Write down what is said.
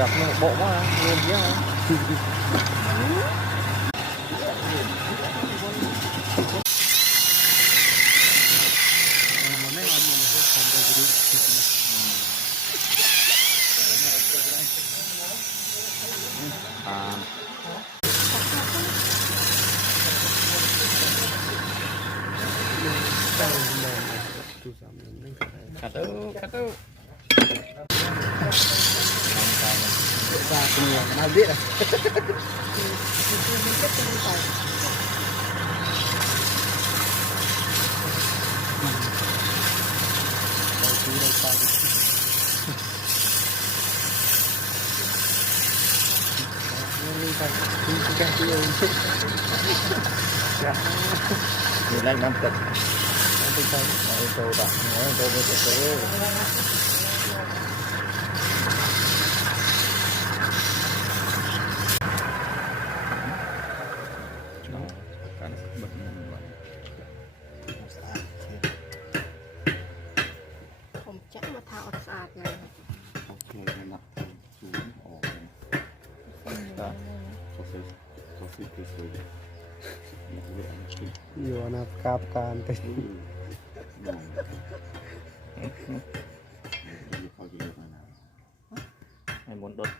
gặp nó bộ quá luôn chứ kata punya nabi lah. Nilai mantap. Nanti saya mau coba,ผมจะมาทาอดสะอาดเลยโอเคนะสูงออกอยู่นะกราบการไปให้หมุนรถ